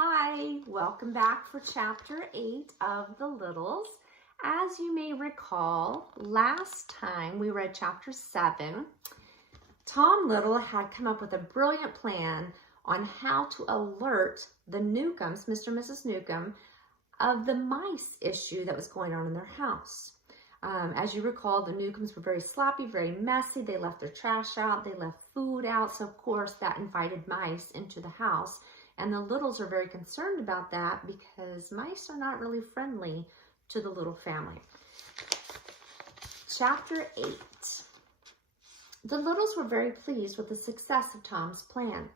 Hi, welcome back for chapter 8 of The Littles. As you may recall, last time we read chapter 7, Tom Little had come up with a brilliant plan on how to alert the Newcombs, Mr. and Mrs. Newcomb, of the mice issue that was going on in their house. As you recall, the Newcombs were very sloppy, very messy. They left their trash out, they left food out, so of course that invited mice into the house. And the Littles are very concerned about that because mice are not really friendly to the Little family. Chapter 8. The Littles were very pleased with the success of Tom's plan.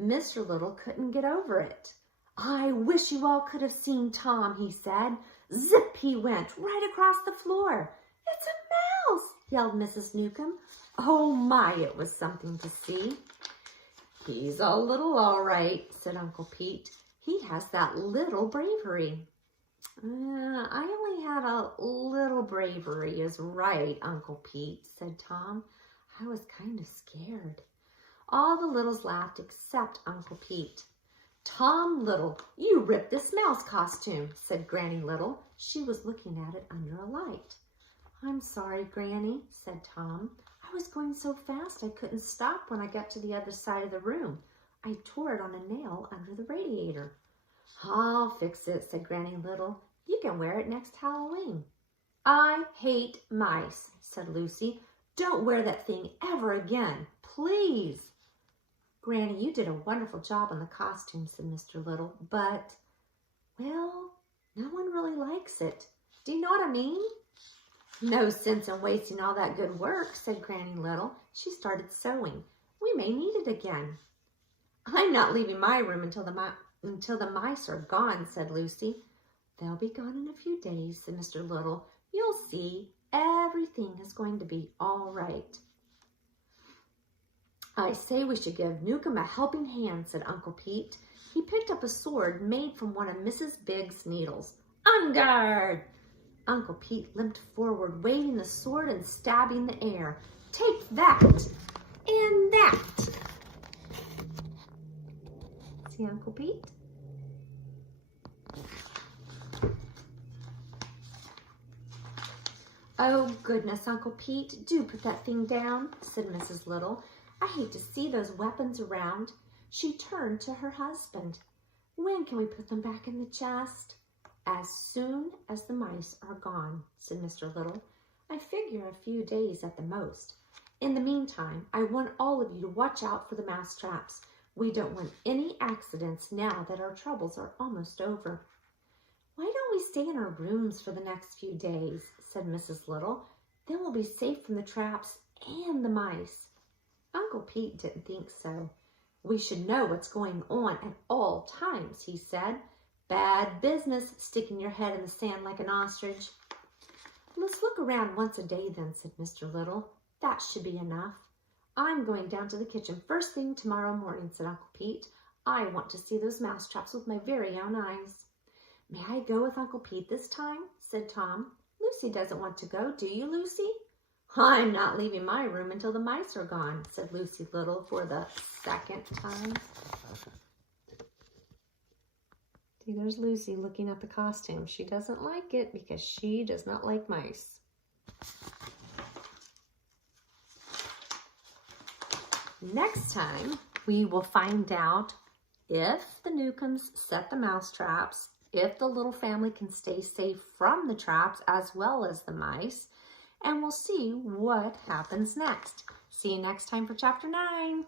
Mr. Little couldn't get over it. "I wish you all could have seen Tom," he said. Zip he went right across the floor. "It's a mouse," yelled Mrs. Newcomb. Oh my, it was something to see. "He's a little all right," said Uncle Pete. "He has that little bravery." I only had a little bravery is right, Uncle Pete," said Tom. "I was kind of scared." All the Littles laughed except Uncle Pete. "Tom Little, you ripped this mouse costume," said Granny Little. She was looking at it under a light. "I'm sorry, Granny," said Tom. "I was going so fast I couldn't stop when I got to the other side of the room. I tore it on a nail under the radiator." "I'll fix it," said Granny Little. "You can wear it next Halloween." "I hate mice," said Lucy. "Don't wear that thing ever again, please." "Granny, you did a wonderful job on the costume," said Mr. Little, "but, well, no one really likes it. Do you know what I mean?" "No sense in wasting all that good work," said Granny Little. She started sewing. "We may need it again." "I'm not leaving my room until the mice are gone," said Lucy. "They'll be gone in a few days," said Mr. Little. "You'll see, everything is going to be all right." "I say we should give Newcomb a helping hand," said Uncle Pete. He picked up a sword made from one of Mrs. Big's needles. "On guard!" Uncle Pete limped forward, waving the sword and stabbing the air. "Take that and that." See, Uncle Pete? "Oh, goodness, Uncle Pete, do put that thing down," said Mrs. Little. "I hate to see those weapons around." She turned to her husband. "When can we put them back in the chest?" "As soon as the mice are gone," said Mr. Little. "I figure a few days at the most. In the meantime, I want all of you to watch out for the mouse traps. We don't want any accidents now that our troubles are almost over." "Why don't we stay in our rooms for the next few days?" said Mrs. Little. "Then we'll be safe from the traps and the mice." Uncle Pete didn't think so. "We should know what's going on at all times," he said. "Bad business sticking your head in the sand like an ostrich." "Let's look around once a day then," said Mr. Little. "That should be enough." "I'm going down to the kitchen first thing tomorrow morning," said Uncle Pete. "I want to see those mouse traps with my very own eyes." "May I go with Uncle Pete this time?" said Tom. "Lucy doesn't want to go, do you, Lucy?" "I'm not leaving my room until the mice are gone," said Lucy Little for the second time. See, there's Lucy looking at the costume. She doesn't like it because she does not like mice. Next time, we will find out if the Newcombs set the mouse traps, if the Little family can stay safe from the traps as well as the mice, and we'll see what happens next. See you next time for chapter 9.